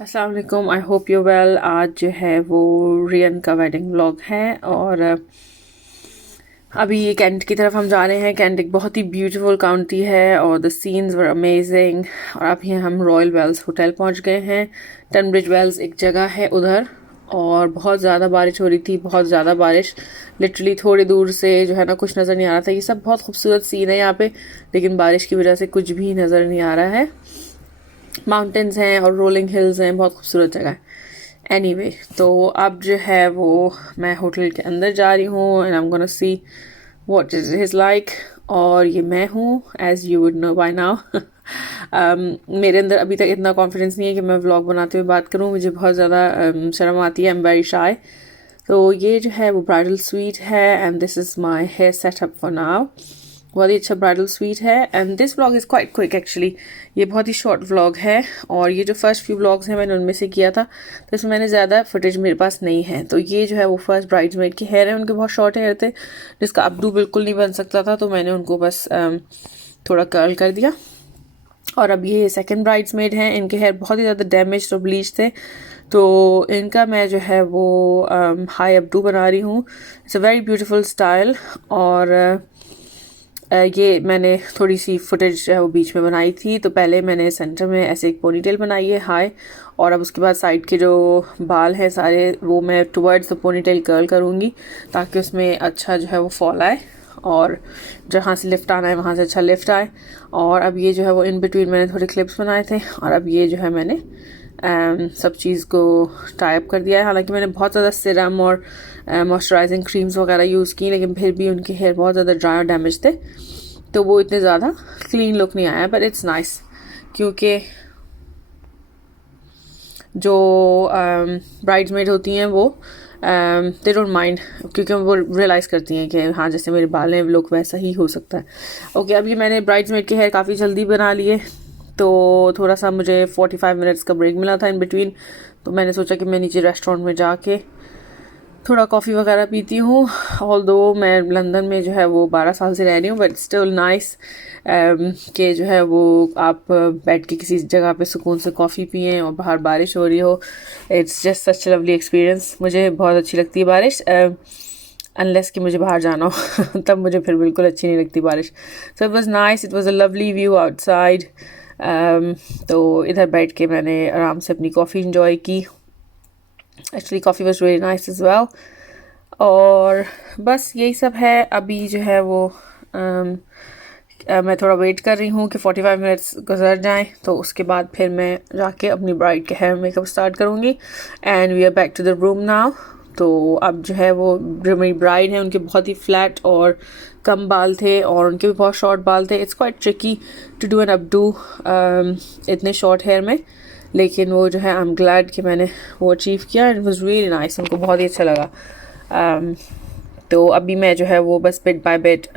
अस्सलाम वालेकुम, आई hope you well. आज जो है वो रियन का वेडिंग व्लॉग है और अभी ये कैंट की तरफ हम जा रहे हैं। कैंट एक बहुत ही ब्यूटीफुल काउंटी है और द सीन्स वर अमेजिंग। और अभी हम रॉयल वेल्स होटल पहुंच गए हैं। टनब्रिज वेल्स एक जगह है उधर, और बहुत ज़्यादा बारिश हो रही थी, बहुत ज़्यादा बारिश। लिटरली थोड़ी दूर से जो है ना कुछ नज़र नहीं आ रहा था। ये सब बहुत खूबसूरत सीन है यहाँ पे, लेकिन बारिश की वजह से कुछ भी नज़र नहीं आ रहा है। माउंटेन्स हैं और रोलिंग हिल्स हैं, बहुत खूबसूरत जगह है। एनीवे तो अब जो है वो मैं होटल के अंदर जा रही हूँ and I am gonna see what is his like. और ये मैं हूँ, as you would know by now. मेरे अंदर अभी तक इतना कॉन्फिडेंस नहीं है कि मैं व्लॉग बनाते हुए बात करूँ। मुझे बहुत ज़्यादा शर्म आती है, आई एम वेरी शाय। तो ये जो है वो ब्राइडल स्वीट है and this is my hair setup for now. बहुत ही अच्छा ब्राइडल स्वीट है and this vlog is quite quick actually. ये बहुत ही शॉर्ट व्लॉग है और ये जो फर्स्ट फ्यू व्लॉग्स हैं मैंने उनमें से किया था, तो इसमें मैंने ज़्यादा फुटेज मेरे पास नहीं है। तो ये जो है वो फर्स्ट ब्राइड्समेड की हेयर है, उनके बहुत शॉर्ट हेयर थे जिसका अपडू बिल्कुल नहीं बन सकता था, तो मैंने उनको बस थोड़ा कर्ल कर दिया। और अब ये सेकंड ब्राइड्समेड हैं, इनके हेयर बहुत ही ज़्यादा डैमेज और ब्लीच थे, तो इनका मैं जो है वो हाई अपडू बना रही हूँ। It's a very beautiful style. और ये मैंने थोड़ी सी फुटेज जो है वो बीच में बनाई थी। तो पहले मैंने सेंटर में ऐसे एक पोनीटेल बनाई है हाई, और अब उसके बाद साइड के जो बाल हैं सारे वो मैं टुवर्ड्स द पोनीटेल कर्ल करूँगी ताकि उसमें अच्छा जो है वो फॉल आए और जहाँ से लिफ्ट आना है वहाँ से अच्छा लिफ्ट आए। और अब ये जो है वो इन बिटवीन मैंने थोड़े क्लिप्स बनाए थे, और अब ये जो है मैंने सब चीज़ को टाइप कर दिया है। हालांकि मैंने बहुत ज़्यादा सिरम और मॉइस्चराइजिंग क्रीम्स वगैरह यूज़ की, लेकिन फिर भी उनके हेयर बहुत ज़्यादा ड्राई और डैमेज थे, तो वो इतने ज़्यादा क्लीन लुक नहीं आया। बट इट्स नाइस, क्योंकि जो ब्राइड्समेड होती हैं वो दे डोंट माइंड, क्योंकि वो रियलाइज़ करती हैं कि हाँ जैसे मेरे बाल हैं लुक वैसा ही हो सकता है। ओके, अब ये मैंने ब्राइड्समेड के हेयर काफ़ी जल्दी बना लिए, तो थोड़ा सा मुझे 45 मिनट्स का ब्रेक मिला था इन बिटवीन। तो मैंने सोचा कि मैं नीचे रेस्टोरेंट में जाके थोड़ा कॉफ़ी वगैरह पीती हूँ। ऑल्दो मैं लंदन में जो है वो 12 साल से रह रही हूँ, बट स्टिल नाइस कि जो है वो आप बैठ के किसी जगह पे सुकून से कॉफ़ी पिएं और बाहर बारिश हो रही हो। It's just such lovely experience. मुझे बहुत अच्छी लगती है बारिश, अनलेस कि मुझे बाहर जाना हो तब मुझे फिर बिल्कुल अच्छी नहीं लगती बारिश। So it was nice, it was a lovely view outside. तो इधर बैठ के मैंने आराम से अपनी कॉफ़ी इंजॉय की। Actually coffee was very nice is well. और बस यही सब है। अभी जो है वो मैं थोड़ा वेट कर रही हूँ कि 45 मिनट्स गुजर जाएं, तो उसके बाद फिर मैं जाके अपनी ब्राइड के हेयर मेकअप स्टार्ट करूँगी। And we are back to the room now. तो अब जो है वो जो मेरी ब्राइड है उनके बहुत ही फ्लैट और कम बाल थे और उनके भी बहुत शॉर्ट बाल थे। It's quite tricky to do an updo इतने शॉर्ट हेयर में, लेकिन वो जो है आई एम ग्लैड कि मैंने वो अचीव किया। इट वाज रियली नाइस, उनको बहुत ही अच्छा लगा। तो अभी मैं जो है वो बस bit by bit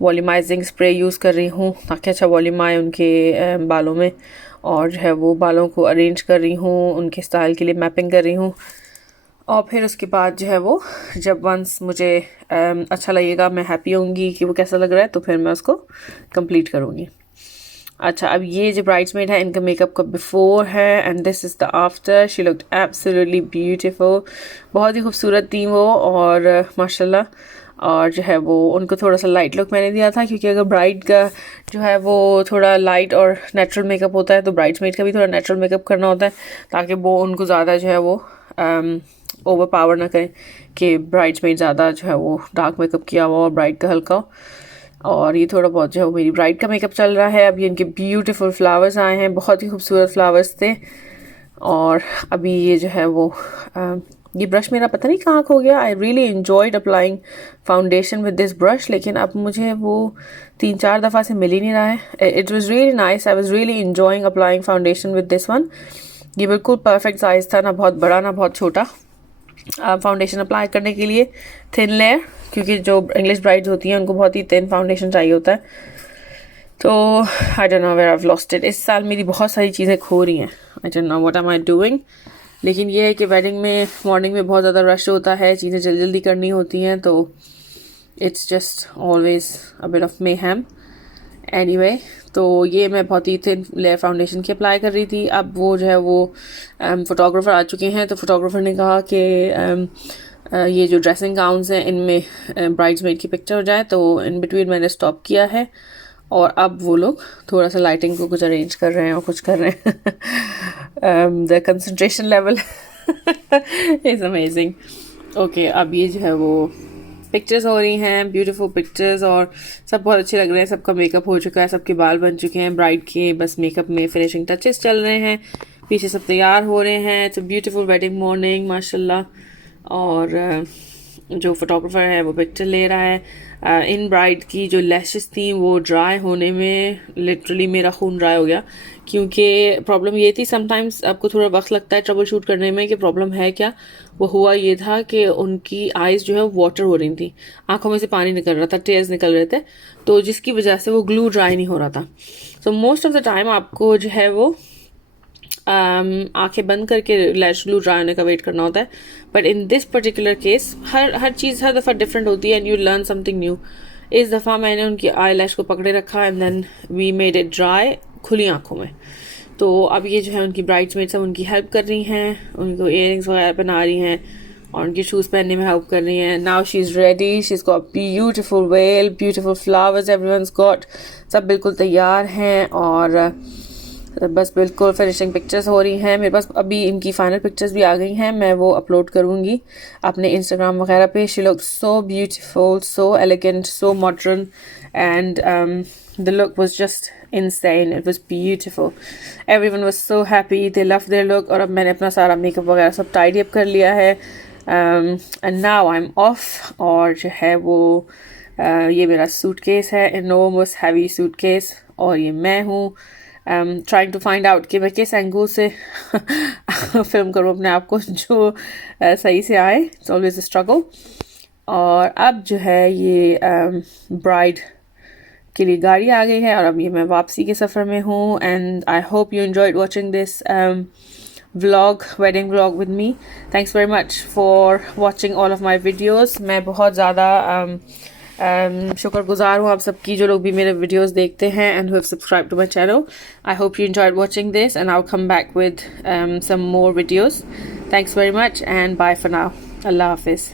volumising spray use कर रही हूँ ताकि अच्छा वॉल्यूम आए उनके बालों में, और जो है वो बालों को अरेंज कर रही हूँ, उनके स्टाइल के लिए मैपिंग कर रही हूँ। और फिर उसके बाद जो है वो जब वंस मुझे अच्छा लगेगा, मैं हैप्पी होंगी कि वो कैसा लग रहा है, तो फिर मैं उसको कंप्लीट करूँगी। अच्छा, अब ये जो ब्राइड्समेड है इनका मेकअप का बिफोर है and this is the after. She looked absolutely beautiful, बहुत ही खूबसूरत थी वो, और माशाल्लाह। और जो है वो उनको थोड़ा सा लाइट लुक मैंने दिया था, क्योंकि अगर ब्राइड का जो है वो थोड़ा लाइट और नेचुरल मेकअप होता है तो ब्राइड्समेड का भी थोड़ा नेचुरल मेकअप करना होता है, ताकि वो उनको ज़्यादा जो है वो ओवर पावर ना करें कि ब्राइड्समेड ज़्यादा जो है वो डार्क मेकअप किया हुआ और ब्राइड का हल्का हो। और ये थोड़ा बहुत जो है मेरी ब्राइड का मेकअप चल रहा है। अभी इनके ब्यूटीफुल फ्लावर्स आए हैं, बहुत ही खूबसूरत फ्लावर्स थे। और अभी ये जो है वो ये ब्रश मेरा पता नहीं कहाँ खो गया। I really enjoyed applying foundation with this brush, लेकिन अब मुझे वो 3-4 दफ़ा से मिल ही नहीं रहा है। It was really nice, I was really enjoying applying foundation with this one. ये बिल्कुल परफेक्ट साइज़ था, ना बहुत बड़ा ना बहुत छोटा फाउंडेशन अप्लाई करने के लिए। थिन लेयर, क्योंकि जो इंग्लिश ब्राइड्स होती हैं उनको बहुत ही थिन फाउंडेशन चाहिए होता है। तो I don't know where I have lost it. इस साल मेरी बहुत सारी चीज़ें खो रही हैं, I don't know what am I doing. लेकिन ये है कि वेडिंग में मॉर्निंग में बहुत ज़्यादा रश होता है, चीज़ें जल्दी जल्दी करनी होती हैं, तो it's just always a bit of May ham. Anyway, तो ये मैं बहुत ही थिन लेयर फाउंडेशन की अप्लाई कर रही थी। अब वो जो है वो फ़ोटोग्राफ़र आ चुके हैं, तो फ़ोटोग्राफ़र ने कहा कि ये जो ड्रेसिंग गाउन्स हैं इनमें ब्राइड्समेड की पिक्चर हो जाए, तो इन बिटवीन मैंने स्टॉप किया है और अब वो लोग थोड़ा सा लाइटिंग को कुछ अरेंज कर रहे हैं और कुछ कर रहे हैं। The concentration level is amazing. Okay, अब ये जो है वो पिक्चर्स हो रही हैं, ब्यूटीफुल पिक्चर्स, और सब बहुत अच्छे लग रहे हैं। सबका मेकअप हो चुका है, सबके बाल बन चुके हैं ब्राइड के, बस मेकअप में फिनिशिंग टचेस चल रहे हैं, पीछे सब तैयार हो रहे हैं। It's a beautiful wedding morning माशाल्लाह। और जो फोटोग्राफर है वो पिक्चर ले रहा है। इन ब्राइड की जो लैशेस थी वो ड्राई होने में लिटरली मेरा खून ड्राई हो गया, क्योंकि प्रॉब्लम ये थी, समटाइम्स आपको थोड़ा वक्त लगता है ट्रबल शूट करने में कि प्रॉब्लम है क्या। वो हुआ ये था कि उनकी आइज़ जो है वाटर हो रही थी, आंखों में से पानी निकल रहा था, टेयर्स निकल रहे थे, तो जिसकी वजह से वो ग्लू ड्राई नहीं हो रहा था। So most of the time आपको जो है वो आंखें बंद करके लैश ग्लू ड्राई होने का वेट करना होता है। But in this particular case हर चीज़ हर दफ़ा डिफरेंट होती है and you learn something new. इस दफ़ा मैंने उनकी आई लैश को पकड़े रखा and then we made it dry खुली आंखों में। तो अब ये जो है उनकी ब्राइड्समेड्स सब उनकी हेल्प कर रही हैं, उनको इयरिंग्स वगैरह पहना रही हैं और उनके शूज़ पहनने में हेल्प कर रही हैं। Now she is ready, she is got beautiful well, beautiful flowers, everyone's got, सब बिल्कुल तैयार हैं और बस बिल्कुल फिनिशिंग पिक्चर्स हो रही हैं। मेरे पास अभी इनकी फाइनल पिक्चर्स भी आ गई हैं, मैं वो अपलोड करूँगी अपने इंस्टाग्राम वगैरह पे। She look so beautiful, so elegant, so modern, and the look was just insane. It was beautiful. Everyone was so happy. They loved their look. और अब मैंने अपना सारा मेकअप वगैरह सब टाइडी अप कर लिया है and now I'm off। और जो है वो ये मेरा सूटकेस है, enormous heavy suitcase, और ये मैं हूँ trying to find out कि मैं किस एंगल से फिल्म करूँ अपने आप को जो सही से आए। It's always a struggle। और अब जो है ये ब्राइड के लिए गाड़ी आ गई है और अब ये मैं वापसी के सफ़र में हूँ। And I hope you enjoyed watching this vlog, wedding vlog with me. Thanks very much for watching all of my videos. मैं बहुत ज़्यादा शुक्रगुजार हूँ आप सबकी जो लोग भी मेरे वीडियोज़ देखते हैं and who have subscribe to my channel. I hope you enjoyed watching this and I will come back with some more videos. Thanks very much and bye for now. अल्लाह हाफिज़।